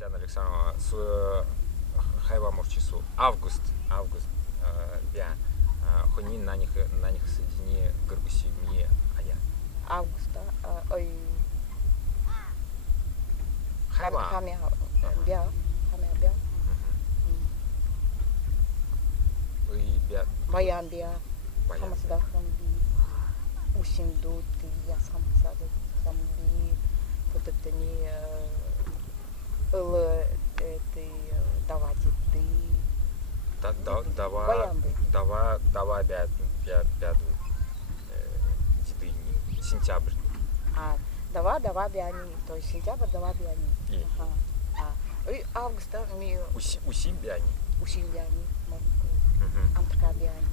Тетяна Александровна, хайва мовчису. Август. Бя. Хони на них соедини горбуси ми ая. Августа. Ой. Хайва. Хамя бя. Ой, бя. Баян бя. Баян. Хамасда хамби. Ушинду ти я хамасда хамби. Потоптани ты давати ты. Дава бяду. Дидыни. Сентябрь. Дава бяни. То есть сентябрь дава бяни. И августа ми Усим бяни. усим бяни. Антака бяни.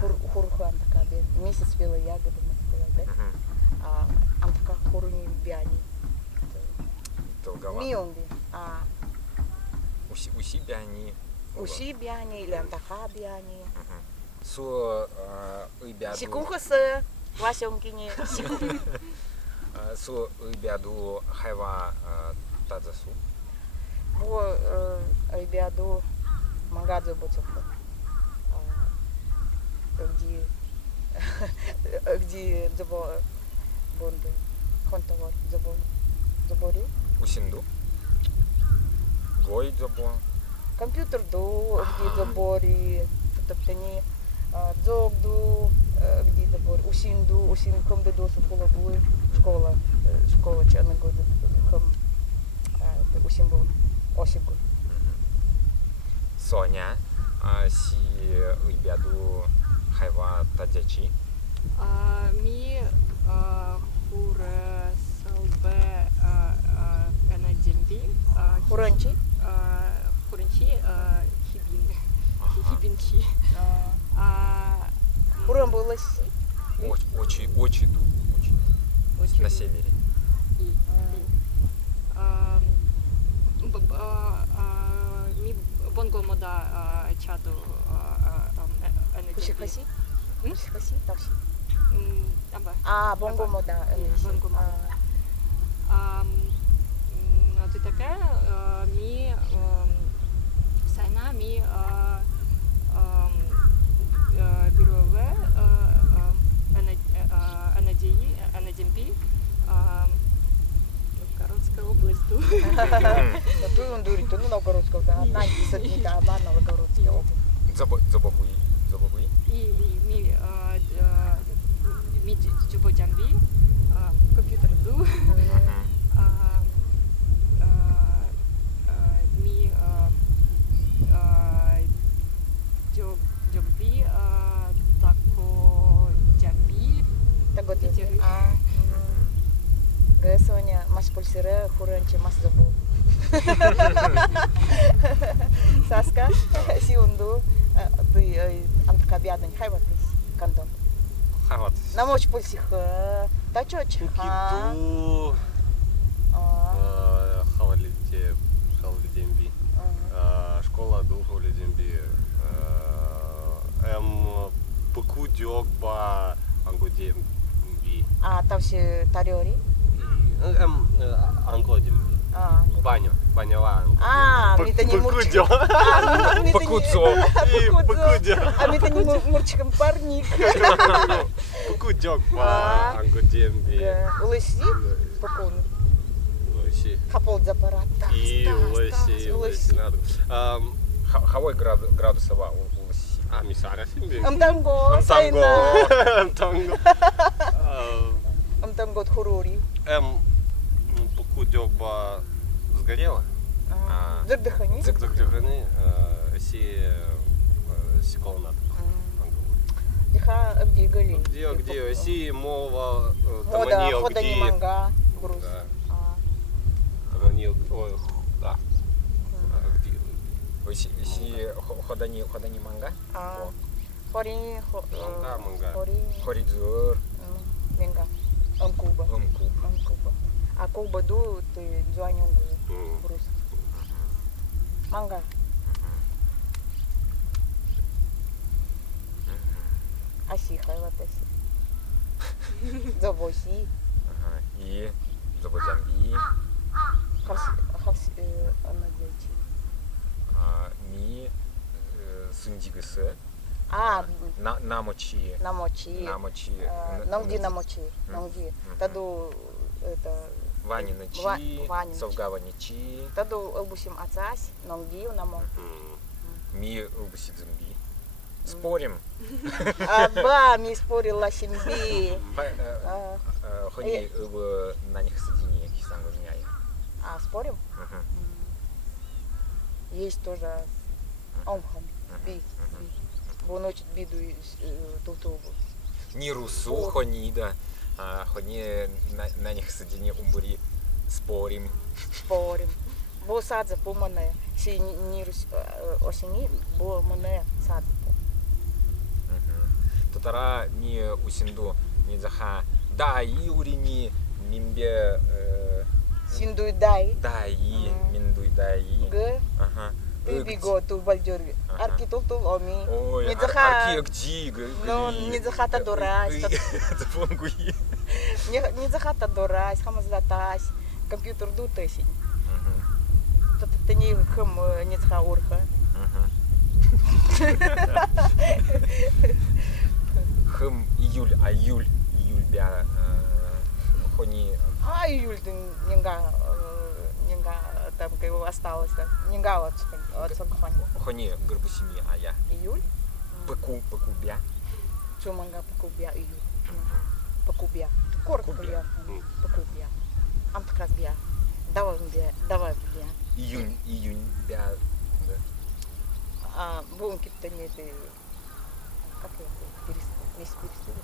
Хурху антака бяни. Месяц белой ягоды, можно сказать, да? Антака хуруни бяни. Долговато. Мионби. Уси бяни. Уси бяни или антака бяни. Су бяду. Сикухасы. Васенькини. Су бяду хайва тадзасу. Бо бяду мангадзо боцофа. Где бонды контовар забори. Усинду. Гой забо. Компьютер до где забори. Топтани дзогду где забори. Усин комде до школа школа черного ком усин был осигу. Соня. Си бяду хайва тадзячи. Ми хуре салбе энадемби. Хуранчи. Хибинчи. Хуран был лоси. Очень на севере. Ми бонго мода чаду энадемби. Кусихаси? Кусихаси? Тавси. Бонго мода. Бонго мода. Ты такая, ми сайна ми бюрове энадемби Новгородская область. Ту он дурит, ну Новгородская, одна садника, одна Новгородская область. Забабуи. И ми джубоджамби, компьютер ду. Ми джобби, тако джамби. Так вот, Соня, маш пульсире, хуранчи, маш забу. Саска, сиунду, ты антакабиадын, хайватыс, кандон. Хайватыс. Намоч пульсих, тачоч. Киду, Халидемби, школа ду Халидемби, Пакудёгба Ангодемби. Тавси тариори. Ангодемби. Баняла. Мита не мурчиком. Пакудзо. Мита не мурчиком парник. Пакудёгба Ангодемби. Улыси, спокойно. Улыси. Хапол запарат. И улыси надо. Хавой градусова улыси. Мисара Симби. Амтанго, Амтанго тхурури. Пакудёгба сгорела. Загдыхани. Загдыхани. Си колонат. Диха где? Где? Си мова. Ходани манга. Груз. Да. Си ходани манга. Хори. Манга. Хоридзур. Менга. Амкуба. Куба ду ты дзуанюнгу. Груз. Манга. Аси хайватаси. Забоси. И забодзамби. Хавс Анадзячи. Ми Сундигысы. Намочи. Намочи. Намочи. Нонги намочи. Нонги. Таду это Ванинычи. Ванинычи. Совгаваничи. Таду Элбусим Ацась. Нонги намо. Ми Улбуси Дзумби. Спорим. Ба, ми спорила Симби. Хони в на них соединение Кисангу Няй. Спорим? Есть тоже Омхан. Би. Бо ночь биду Тултубу. Ни Русу, хони, да. Хони на них соединение Умбури. Спорим. Спорим. Бо садзе по мене. Си ні осені, бо мене садзе по. Тотара ни Усинду, ни Заха. Да, и урини Мимбе. Синдуй дай. Да, и Миндуй, да, и. Г. Ага. Ты биго, ту бальдёрги. Арки тул оми. Ой, Не заха. арки гди. Ну, не захата дурась. Зафонгуи. Не захата дурась, хамас датась. Компьютер ду тесень. Ты не хм не заха урха. Хм, июль, июль бя хони. Июль ты нинга там как его осталось. Нинга от Сокхани. Хони Горбусими, а я. Июль? Пеку бя. Чуманга покубя июль. Покубя. Коротко я. Покубя. Амтказбя. Давай бя. Июнь бя. Бунки-то не ты. Как я месяц перестали?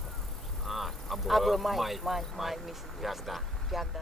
Або Май месяц. Пягда. Пягда.